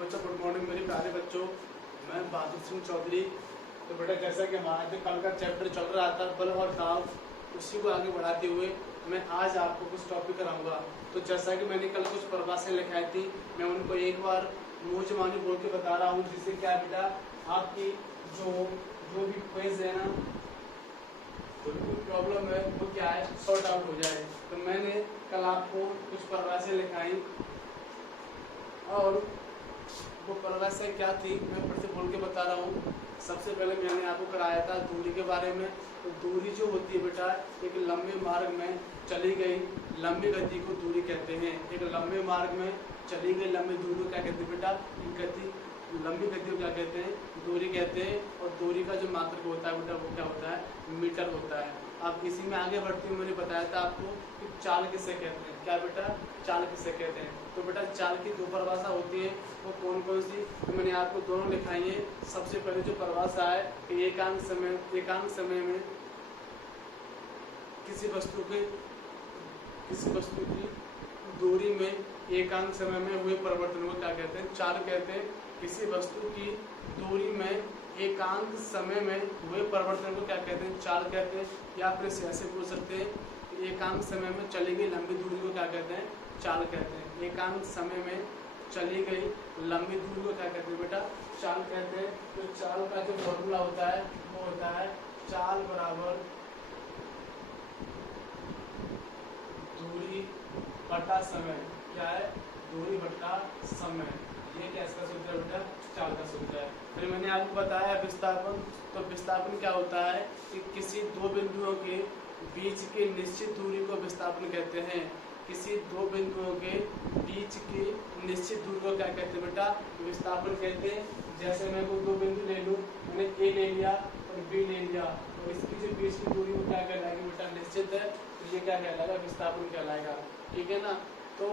बच्चों, good morning मेरे प्यारे बच्चों। मैं बहादुर सिंह चौधरी। तो बेटा, जैसा कि हमारा जो कल का चैप्टर चल रहा था बल और दाव, उसी को आगे बढ़ाते हुए मैं आज आपको कुछ टॉपिक कराऊंगा। तो जैसा कि मैंने कल कुछ परिभाषाएं लिखाई थी, मैं उनको एक बार मुँह जबानी बोल के बता रहा हूँ, जिससे क्या बेटा आपकी जो भी क्वेश्चन है ना, कोई प्रॉब्लम है वो क्या है, सॉर्ट आउट हो जाए। तो मैंने कल आपको कुछ परिभाषाएं लिखाई और वो परिभाषाएं क्या थी मैं फिर से बोल के बता रहा हूँ। सबसे पहले मैंने आपको कराया था दूरी के बारे में। तो दूरी जो होती है बेटा, एक लंबे मार्ग में चली गई लंबी गति को दूरी कहते हैं। एक लंबे मार्ग में चली गई लंबी दूरी को क्या कहते हैं बेटा, गति, लंबी गति को क्या कहते हैं, दूरी कहते हैं। और दूरी का जो मात्रक होता है बेटा वो क्या होता है, मीटर होता है। अब इसी में आगे बढ़ते हुए मैंने बताया था आपको कि चाल किसे कहते हैं। क्या बेटा, चाल किसे कहते हैं। तो बेटा चाल की दो परिभाषा होती है, वो कौन कौन सी, तो मैंने आपको दोनों लिखाई है। सबसे पहले जो परिभाषा है कि एकांक समय में किसी वस्तु की दूरी में एकांक समय में हुए परिवर्तन को क्या कहते हैं, चाल कहते हैं। किसी वस्तु की दूरी में एकांक समय में हुए परिवर्तन को क्या कहते हैं, चाल कहते हैं। या फिर ऐसे पूछ सकते हैं, एकांक समय में चली गई लंबी दूरी को क्या कहते हैं, चाल कहते हैं। एकांक समय में चली गई लंबी दूरी को क्या कहते हैं बेटा, चाल कहते हैं। तो चाल का जो फॉर्मूला होता है वो होता है चाल बराबर दूरी बटा समय। क्या है, दूरी बटा समय। ये क्या इसका सूत्र है बेटा, चाल का सूत्र है। फिर मैंने आपको बताया विस्थापन। तो विस्थापन क्या होता है कि किसी दो बिंदुओं के बीच की निश्चित दूरी को विस्थापन कहते हैं। किसी दो बिंदुओं के बीच की निश्चित दूरी को क्या कहते हैं बेटा, विस्थापन कहते हैं। जैसे मैं कोई दो बिंदु ले लूँ, मैंने ए ले लिया और बी ले लिया, तो इसकी जो बीच की दूरी वो क्या कहलाएगी बेटा, निश्चित है। तो ये क्या कहलाएगा, विस्थापन कहलाएगा। ठीक है ना। तो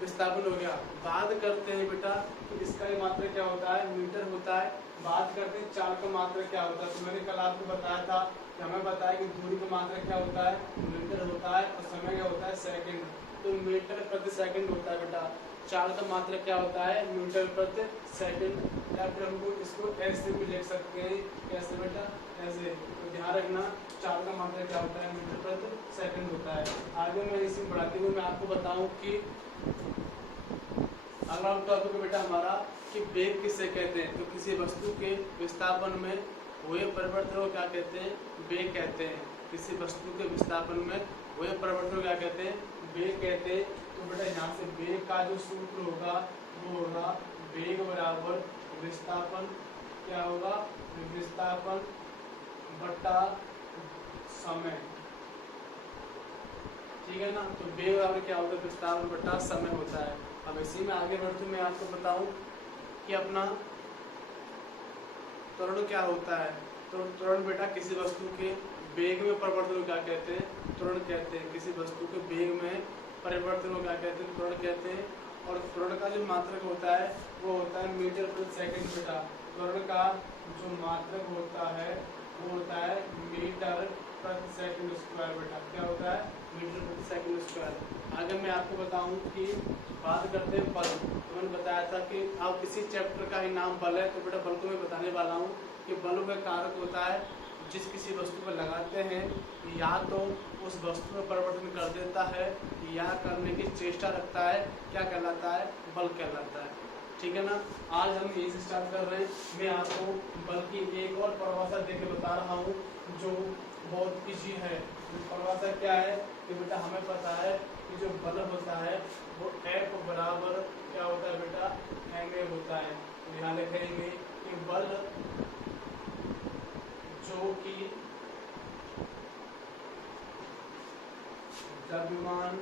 विस्थापन हो गया। बात करते हैं बेटा कि इसका ये मात्रक क्या होता है, मीटर होता है। बात करते हैं चाल का मात्रक क्या होता है। तो मैंने कल आपको बताया था कि हमें बताया कि दूरी का मात्रक क्या होता है, मीटर होता है, और समय क्या होता है, सेकंड। तो मीटर प्रति सेकंड होता है बेटा। चाल का मात्रक क्या होता है, मीटर प्रति सेकंड। या फिर हमको इसको ऐसे भी लिख सकते हैं, कैसे बेटा, ऐसे। तो ध्यान रखना, चाल का मात्रक क्या होता है, मीटर प्रति सेकंड होता है। आगे मैं इसी बढ़ाते हुए मैं आपको बताऊं कि अगला टॉपिक बेटा हमारा कि वेग किसे कहते हैं। तो किसी वस्तु के विस्थापन में हुए परिवर्तन को क्या कहते हैं, वेग कहते हैं। किसी वस्तु के विस्थापन में हुए परिवर्तन को क्या कहते हैं, वेग कहते हैं। तो बेटा यहाँ से वेग का जो सूत्र होगा वो होगा वेग बराबर विस्थापन, क्या होगा, विस्थापन बटा समय। ठीक है ना। तो वेग बराबर क्या होता है, विस्थापन बटा समय होता है। अब इसी में आगे बढ़ते मैं आपको बताऊं कि अपना त्वरण क्या होता है। तो त्वरण बेटा किसी वस्तु के वेग में परिवर्तन को क्या कहते हैं, त्वरण कहते हैं। किसी वस्तु के वेग में परिवर्तन को क्या कहते हैं, त्वरण कहते हैं। और त्वरण का जो मात्रक होता है वो होता है मीटर प्रति सेकंड बेटा। त्वरण का जो मात्रक होता है वो होता है मीटर प्रति सेकंड स्क्वायर बेटा। क्या होता है, मीटर प्रति सेकंड स्क्वायर। आगे मैं आपको बताऊं कि बात करते हैं बल। तो मैंने बताया था कि अब इसी चैप्टर का ही नाम बल है। तो बेटा बल को मैं बताने वाला हूँ कि बल का कारक होता है जिस किसी वस्तु पर लगाते हैं या तो उस वस्तु में परिवर्तन कर देता है या करने की चेष्टा रखता है, क्या कहलाता है, बल कहलाता है। ठीक है ना। आज हम यही से स्टार्ट कर रहे हैं। मैं आपको बल की एक और परिभाषा देके बता रहा हूँ जो बहुत ईजी है। परिभाषा क्या है कि बेटा हमें पता है कि जो बल होता है वो F बराबर क्या होता है बेटा, ma होता है। तो यहाँ लिखेंगे कि बल जो कि द्रव्यमान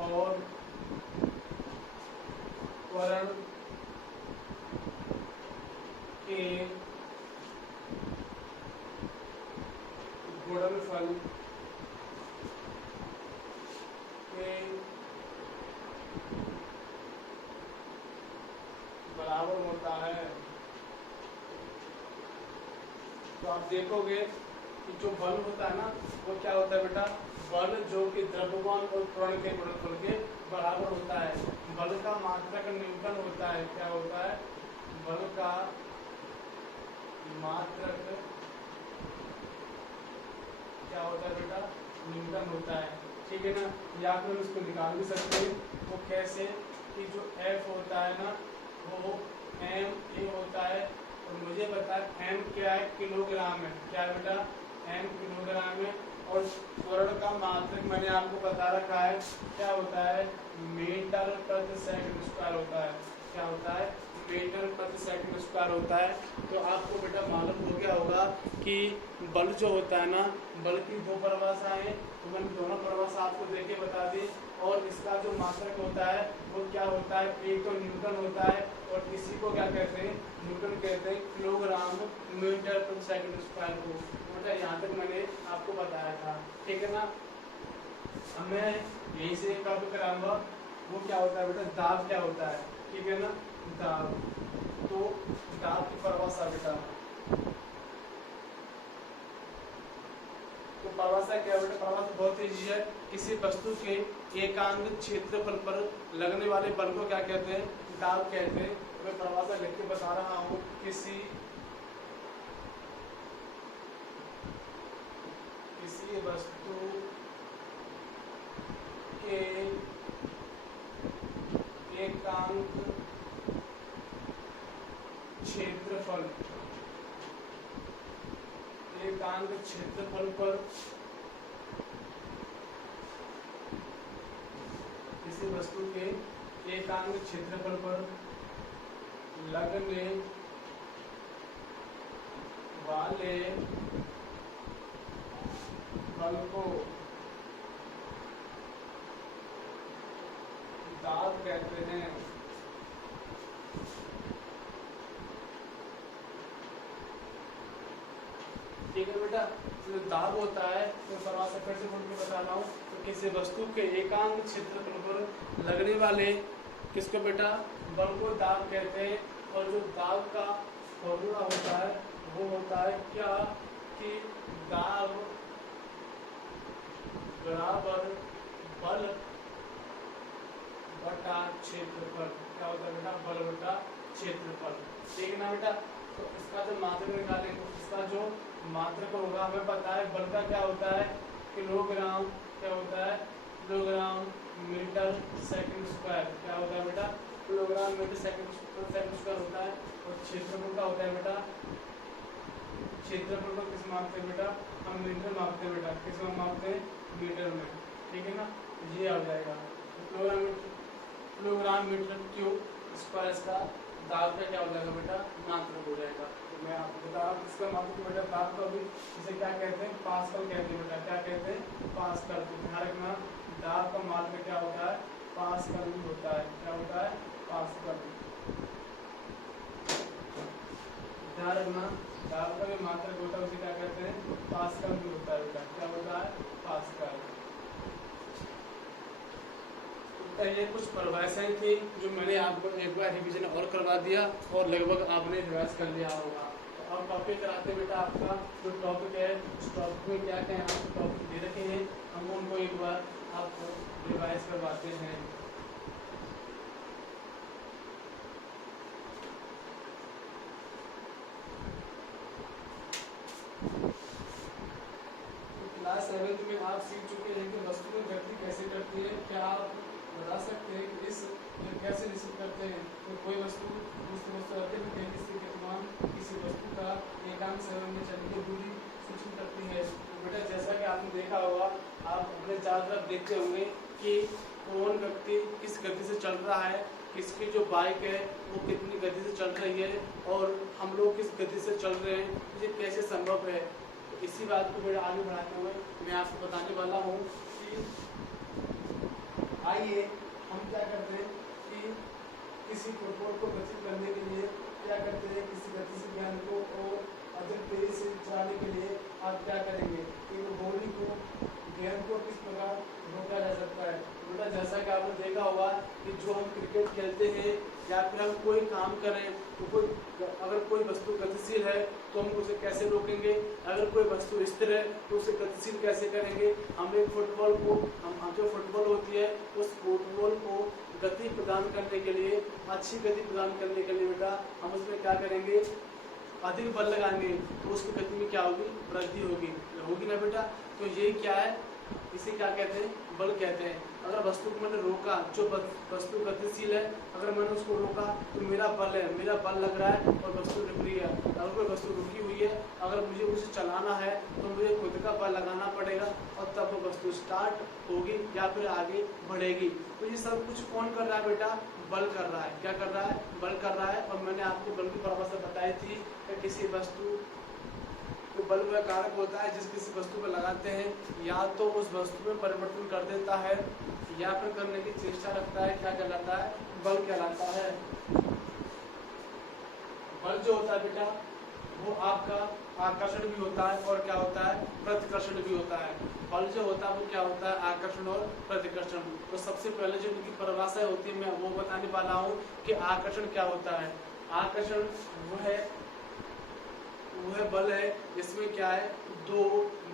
और त्वरण के गुणनफल के बराबर होता है। तो आप देखोगे कि जो बल होता है ना वो क्या होता है बेटा, बल जो कि द्रव्यमान और त्वरण के गुणनफल के बराबर होता है। बल का मात्रक न्यूटन होता है। क्या होता है? बल का मात्रक क्या होता है बेटा? न्यूटन होता है। ठीक है ना? या फिर हम इसको निकाल भी सकते हैं। वो कैसे कि जो F होता है ना वो ma होता है और मुझे पता है m क्या है? किलोग्राम है। क्या है बेटा? m किलोग्राम है। और त्वरण का मात्रक मैंने आपको बता रखा है क्या होता है? मीटर प्रति सेकंड स्क्वायर होता है। क्या होता है? मीटर प्रति सेकंड स्क्वायर होता है। तो आपको बेटा मालूम हो गया होगा कि बल जो होता है ना, बल की दो परिभाषाएं हैं, तो मैंने दोनों परिभाषा आपको देके बता दी। और इसका जो मात्रक होता है वो क्या होता है? एक तो न्यूटन होता है और इसी को क्या कहते हैं? न्यूटन कहते हैं किलोग्राम मीटर प्रति सेकंड स्क्वायर को। बेटा यहाँ तक मैंने आपको बताया था। ठीक है ना? अब मैं यहीं से कब कराऊंगा वो क्या होता है बेटा? दाब क्या होता है? ठीक है ना? दाब। तो दाब की परिभाषा बेटा, तो परिभाषा क्या है बेटा? परिभाषा बहुत ईजी है। किसी वस्तु के एकांक क्षेत्रफल पर लगने वाले बल को क्या कहते हैं? दाब कहते हैं। मैं परिभाषा लिख के बता रहा हूँ। किसी वस्तु के एकांक क्षेत्रफल पर किसी वस्तु के एकांक क्षेत्रफल पर लगने वाले बल को दाब कहते हैं। ठीक है बेटा? जो दाब होता है तो परिभाषा फिर से बोल के बता रहा हूँ। तो किसी वस्तु के एकांक क्षेत्रफल पर लगने वाले किसको बेटा? बल को दाब कहते हैं। और जो दाब का फॉर्मूला होता है वो होता है क्या कि दाब बराबर बल बटा क्षेत्रफल। क्या होता है बेटा? बल बटा क्षेत्रफल। ठीक है ना बेटा? तो इसका जो मात्रक निकालेंगे, इसका जो मात्रक होगा हमें पता है बल का क्या होता है? किलोग्राम। क्या होता है? Kilogram metre second square. क्या होता है बेटा? किलोग्राम मीटर सेकंड स्क्वायर होता है। और क्षेत्रफल का होता है बेटा? क्षेत्रफल को किस मापते हैं बेटा? हम मीटर मापते हैं बेटा। किस में मापते हैं? मीटर में। ठीक है ना? ये आ जाएगा किलोग्राम मीटर क्यूब स्क्वायर का दाब का क्या हो जाएगा बेटा? मात्रक हो जाएगा। तो मैं आपको बता रहा हूँ इसका मात्रक बेटा दाब का भी इसे क्या कहते हैं? पास्कल कहते हैं बेटा। क्या कहते हैं? पास्कल। तो ध्यान रखना दाब का मात्रक क्या होता है? पास्कल भी होता है। क्या होता है? पास्कल। ध्यान रखना दाब का भी मात्रक होता है उसे क्या कहते हैं? पास्कल भी होता है बेटा। क्या होता है? पास्कल। ये कुछ परिभाषाएं थी जो मैंने आपको एक बार रिवीजन और करवा दिया और लगभग आपने रिवाइज कर लिया होगा। तो अब टॉपिक कराते बेटा आपका जो टॉपिक है उस टॉपिक में क्या क्या आपको टॉपिक दे रखे हैं हम उनको एक बार आपको रिवाइज करवाते हैं। क्लास 7 में आप सीख चुके हैं कि वस्तु में गति कैसे करती है। क्या आप बता सकते हैं कि इस कैसे निश्चित करते हैं? तो कोई वस्तु दूसरी वस्तु अत्यंत तेजी से गतिमान किसी वस्तु का एकांक समय में चलने की दूरी सूचित करती है। तो बेटा जैसा कि आपने देखा होगा, आप अपने चारों तरफ देखते होंगे कि कौन व्यक्ति किस गति से चल रहा है, किसकी जो बाइक है वो कितनी गति से चल रही है और हम लोग किस गति से चल रहे हैं, ये कैसे संभव है। तो इसी बात को बेटा आगे बढ़ाते हुए मैं आपको बताने वाला हूँ कि आइए हम क्या करते हैं कि किसी प्रोटोन को गठित करने के लिए क्या करते हैं? किसी गतिशील ज्ञान को और अधिक तेजी से चलाने के लिए आप क्या करेंगे कि बॉडी को गेंद को किस प्रकार रोका जा सकता है। बेटा जैसा कि आपने देखा होगा कि जो हम क्रिकेट खेलते हैं या फिर हम कोई काम करें तो कोई अगर कोई वस्तु गतिशील है तो हम उसे कैसे रोकेंगे, अगर कोई वस्तु स्थिर है तो उसे गतिशील कैसे करेंगे। हम एक फुटबॉल को हम जो फुटबॉल होती है उस फुटबॉल को गति प्रदान करने के लिए, अच्छी गति प्रदान करने के लिए बेटा हम उसमें क्या करेंगे, अधिक बल लगाएंगे तो उसकी गति में क्या होगी, वृद्धि होगी ना बेटा। तो ये क्या है, इसे क्या कहते हैं, बल कहते हैं। अगर वस्तु को मैंने रोका, जो वस्तु गतिशील है, अगर मैंने उसको रोका तो मेरा बल है, मेरा बल लग रहा है और वस्तु रुक रही है। अगर कोई वस्तु रुकी हुई है, अगर मुझे उसे चलाना है तो मुझे खुद का बल लगाना पड़ेगा और तब वो वस्तु स्टार्ट होगी या फिर आगे बढ़ेगी। तो ये सब कुछ कौन कर रहा है बेटा, बल कर रहा है। क्या कर रहा है, बल कर रहा है। और मैंने आपको बल की परिभाषा बताई थी कि किसी वस्तु तो बल वह कारक होता है जिस किसी वस्तु को लगाते हैं या तो उस वस्तु में परिवर्तन कर देता है या फिर करने की चेष्टा रखता है। क्या कहलाता है, बल कहलाता है। बल जो होता है बेटा वो आपका आकर्षण भी होता है और क्या होता है, प्रतिकर्षण भी होता है। बल जो होता है वो क्या होता है, आकर्षण और प्रतिकर्षण। तो सबसे पहले जो इनकी परिभाषा होती है मैं वो बताने वाला हूँ कि आकर्षण क्या होता है। आकर्षण वह बल है जिसमें क्या है, दो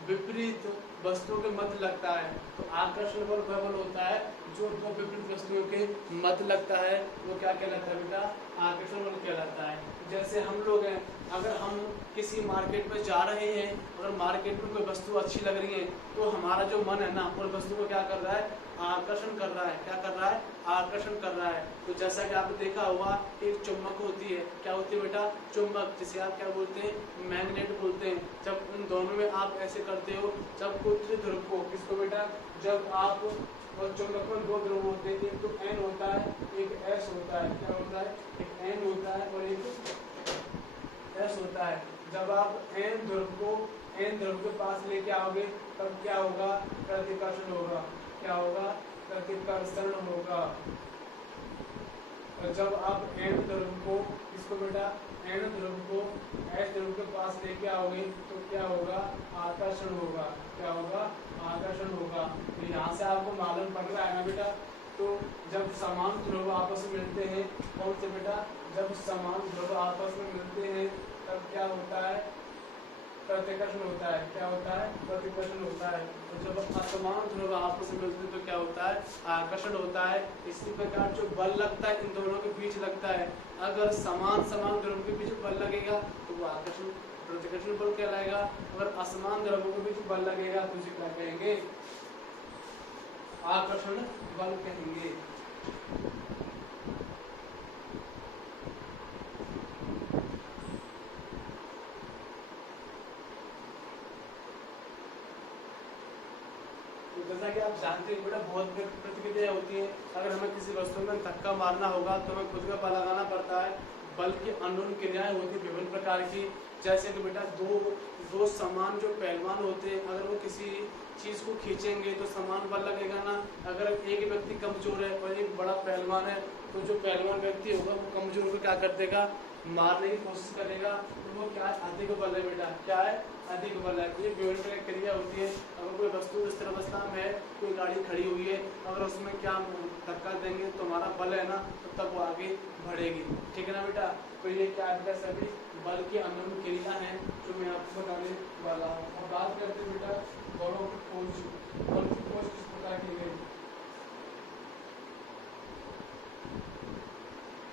विपरीत वस्तुओं के मध्य लगता है। तो आकर्षण बल वह बल होता है जो दो विपरीत वस्तुओं के मध्य लगता है, वो क्या कहलाता है बेटा, आकर्षण बल कहलाता है। जैसे हम लोग हैं, अगर हम किसी मार्केट में जा रहे हैं, अगर मार्केट में कोई वस्तु अच्छी लग रही है तो हमारा जो मन है ना उस वस्तु को क्या कर रहा है, आकर्षण कर रहा है। क्या कर रहा है, आकर्षण कर रहा है। तो जैसा कि आपने देखा होगा एक चुंबक होती है, क्या होती है बेटा, चुंबक, जिसे आप क्या बोलते हैं, मैग्नेट बोलते हैं। जब उन दोनों में आप ऐसे करते हो, जब कुछ ध्रुव को, किसको बेटा, जब आप चुंबक में दो ध्रुव होते हैं, एक तो N होता है एक S होता है। क्या होता है, एक N होता है और एक S होता है। जब आप N ध्रुव के पास लेके आओगे तब क्या होगा, प्रतिकर्षण होगा। क्या होगा, प्रतिकर्षण होगा। और जब आप N ध्रुव को, इसको बेटा, N ध्रुव को S ध्रुव के पास लेके आओगे तो क्या होगा, आकर्षण होगा। क्या होगा, आकर्षण होगा। तो यहाँ से आपको मालूम पड़ रहा है ना बेटा। तो जब समान ध्रुव आपस में मिलते हैं, कौन से बेटा, जब समान ध्रुव आपस में मिलते हैं तब क्या होता है, प्रतिकर्षण होता है। क्या होता है, प्रतिकर्षण होता है। तो जब असमान ध्रुव आपस में मिलते हैं तो क्या होता है, आकर्षण होता है। इसी प्रकार जो बल लगता है इन दोनों के बीच लगता है। अगर समान ध्रुव के बीच बल लगेगा तो वो आकर्षण प्रतिकर्षण बल कहलाएगा। अगर असमान ध्रुवों के बीच बल लगेगा तो उसे क्या कहेंगे, आकर्षण बल कहेंगे। जैसा कि आप जानते हैं बेटा बहुत प्रतिक्रिया होती है। अगर हमें किसी वस्तु में धक्का मारना होगा तो हमें खुद का बल लगाना पड़ता है। बल की अन्य क्रियाएं होती है विभिन्न प्रकार की। जैसे कि बेटा दो समान जो पहलवान होते हैं, अगर वो किसी चीज को खींचेंगे तो समान बल लगेगा ना। अगर एक व्यक्ति कमजोर है और एक बड़ा पहलवान है तो जो पहलवान व्यक्ति होगा वो कमजोर को क्या कर देगा, मारने की कोशिश करेगा। तो वो क्या है, अधिक बल है बेटा। क्या है, अधिक बल है। ये विभिन्न प्रकार की क्रिया होती है। अगर कोई वस्तु स्थिर अवस्था में है, कोई गाड़ी खड़ी हुई है, अगर उसमें क्या धक्का देंगे तो हमारा बल है ना, तो तब वो आगे बढ़ेगी। ठीक है ना बेटा। तो ये क्या है, सभी बल की अन्य क्रिया है जो मैं आपको बताने वाला हूँ। और बात करते हैं बेटा बलों की खोज। बल की खोज किस प्रकार की गई,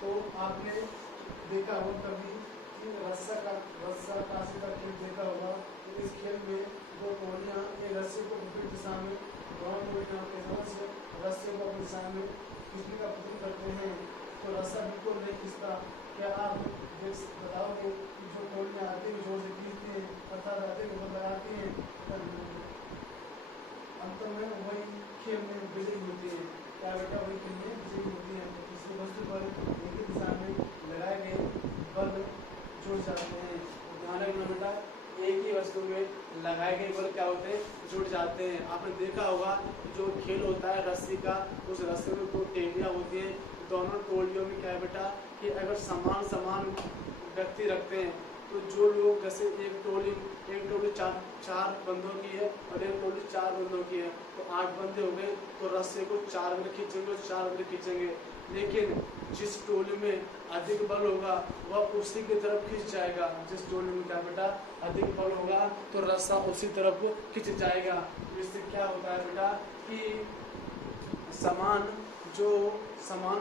तो आपने देखा हो कभी रस्सा काशी का खेल देखा होगा। तो इस खेल में दो टोलियां एक रस्सी को विपरीत दिशा में, दोनों टोलियां के सदस्य रस्सी को अपनी दिशा में खींचने का प्रयत्न करते हैं। तो रस्सा बिल्कुल नहीं खींचता। क्या आप बताओगे कि जो टोलियां आते हैं जोर से खींचती हैं अर्थात आते को लगाती हैं, अंत में वही खेल में विजयी होती है। क्या बेटा, वही खेल में विजयी होती है। किसी वस्तु पर एक ही दिशा में लगाए गए बल जुड़ जाते हैं। ध्यान रखना बेटा, एक ही वस्तु में लगाए गए बल क्या होते हैं, जुड़ जाते हैं। आपने देखा होगा जो खेल होता है रस्सी का, उस रस्सी में दो टेलियां होती हैं। दोनों टोलियों में क्या है बेटा कि अगर समान व्यक्ति रखते हैं तो जो लोग, जैसे एक टोली चार बंदों की है और एक टोली 4 बंदों की है, तो 8 बंदे हो गए तो रस्से को 4 बंदे खींचेंगे और 4 बंदे खींचेंगे। लेकिन जिस टोली में अधिक बल होगा वह उसी की तरफ खिंच जाएगा। जिस टोली में क्या बेटा अधिक बल होगा तो रस्सा उसी तरफ खिंच जाएगा। तो इससे क्या होता है बेटा कि समान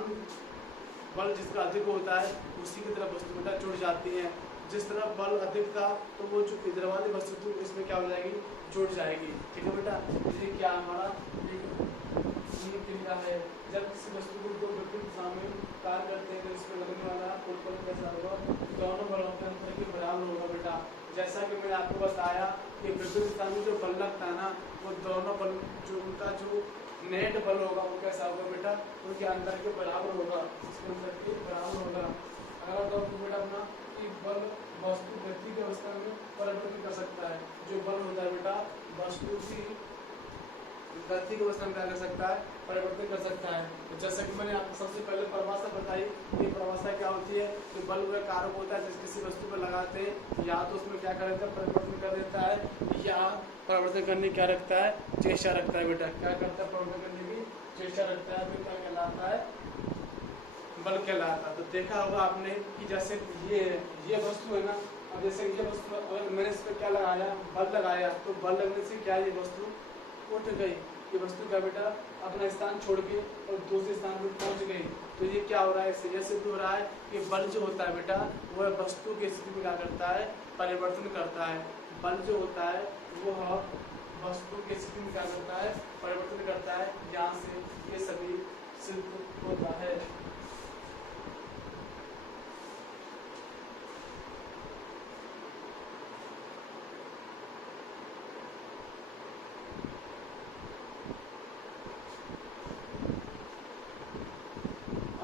बल जिसका अधिक होता है उसी की तरफ वस्तु बेटा जुड़ जाती है। जिस तरफ बल अधिक था तो वो जो इधर वाली वस्तु थी इसमें क्या हो जाएगी, जुड़ जाएगी। ठीक है बेटा, ये क्या हमारा ये क्रिया है। जब किसी वस्तु को दो विपरीत दिशा में कार्य करते हैं तो इसमें लगने वाला कुल बल कैसा होगा, दोनों बलों के अंतर के बराबर होगा बेटा। जैसा कि मैंने आपको बताया कि विपरीत दिशा में जो बल लगता है ना वो दोनों बल जो उनका जो नेट बल होगा वो कैसा होगा बेटा, उनके अंतर के बराबर होगा, इसके अंतर के बराबर होगा। अगर आप बेटा अपना कि बल वस्तु गति की अवस्था में परिवर्तन कर सकता है। जो बल होता है बेटा वस्तु की गति की अवस्था में क्या कर सकता है, परिवर्तन कर सकता है। तो जैसा कि मैंने आपको सबसे पहले परिभाषा बताई, ये परिभाषा क्या होती है कि बल वह कारक होता है जिस किसी वस्तु पर लगाते हैं या तो उसमें क्या कर देता है, परिवर्तन कर देता है या परिवर्तन करने क्या रखता है, चेष्टा रखता है। बेटा क्या करता है, परिवर्तन करने की चेष्टा रखता है, तो क्या कहलाता है, बल कहलाता है। तो देखा होगा आपने कि जैसे ये वस्तु है ना, अब जैसे ये वस्तु अगर मैंने इस पर क्या लगाया, बल लगाया, तो बल लगने से क्या ये वस्तु उठ गई। ये वस्तु क्या बेटा अपना स्थान छोड़ के और दूसरे स्थान पर पहुंच गई। तो ये क्या हो रहा है, इससे यह सिद्ध हो रहा है कि बल जो होता है बेटा वह वस्तु की स्थिति में क्या करता है, परिवर्तन करता है। बल जो होता है वह वस्तु की स्थिति में क्या करता है, परिवर्तन करता है। यहाँ से ये सभी सिद्ध होता है।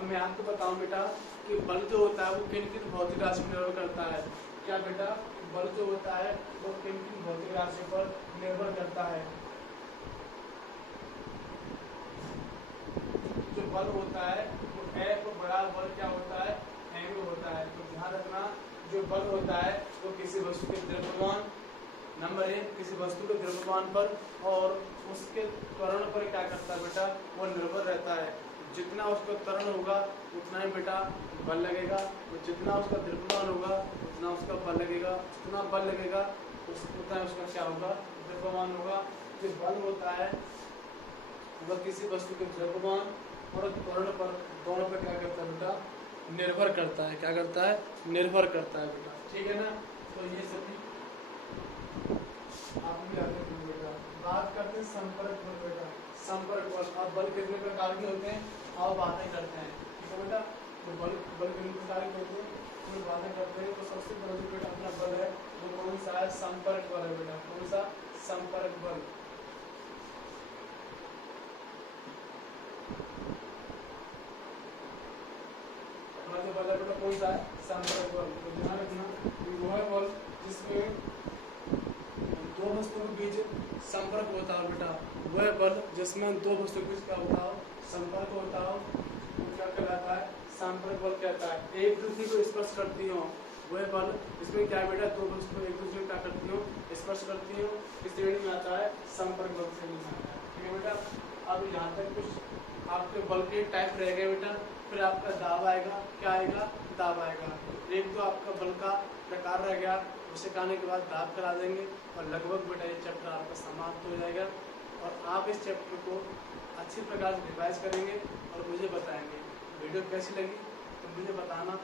मैं आपको बताऊं बेटा कि बल जो होता है वो किन किन भौतिक राशि पर निर्भर करता है। क्या बेटा, बल जो होता है वो किन किन भौतिक राशि पर निर्भर करता है। जो बल होता है वो F बड़ा बल क्या होता है, m होता है। तो ध्यान रखना, जो बल होता है वो किसी वस्तु के द्रव्यमान, नंबर 1 किसी वस्तु के द्रव्यमान पर और उसके त्वरण पर क्या करता है बेटा, वो निर्भर रहता है। जितना उसका त्वरण होगा उतना ही बेटा बल लगेगा, तो जितना उसका द्रव्यमान होगा उतना उसका बल लगेगा, जितना बल लगेगा उतना उसका क्या होगा, द्रव्यमान होगा। जो बल होता है वह किसी वस्तु के द्रव्यमान और त्वरण पर दोनों पर क्या करता है बेटा, निर्भर करता है। क्या करता है, निर्भर करता है बेटा। ठीक है ना, तो ये सभी आप भी याद रखिए बेटा। बात करते हैं संपर्क बल बेटा। संपर्क बल, अब बल कितने प्रकार के होते हैं और बातें करते हैं। ठीक है बेटा, तो बल कितने प्रकार के होते हैं तो बातें करते हैं। तो सबसे पहले जो बेटा अपना बल है वो कौन सा है, संपर्क बल है बेटा। कौन सा, संपर्क बल। अपना जो बल है बेटा कौन सा है, संपर्क बल। तो ध्यान रखना वो है बल जिसमें दो वस्तुओं के बीच संपर्क होता है बेटा। वह बल जिसमें दो वस्तुओं के बीच क्या होता हो, संपर्क होता हो, वो क्या कहलाता है, संपर्क बल कहता है। एक दूसरे को स्पर्श करती हो वह बल, इसमें क्या है बेटा, दो वस्तुएं एक दूसरे को क्या करती हो, स्पर्श करती हो, इस श्रेणी में आता है, संपर्क बल श्रेणी में आता है। ठीक है बेटा, अब यहाँ तक कुछ आपके बल के टाइप रह गए बेटा। फिर आपका दाब आएगा, क्या आएगा, दाब आएगा। एक तो आपका बल का प्रकार रह गया, उसे कहने के बाद दाब करा देंगे और लगभग बेटा ये चैप्टर आपका समाप्त हो जाएगा। और आप इस चैप्टर को अच्छी प्रकार से रिवाइज करेंगे और मुझे बताएंगे। वीडियो कैसी लगी तो मुझे बताना।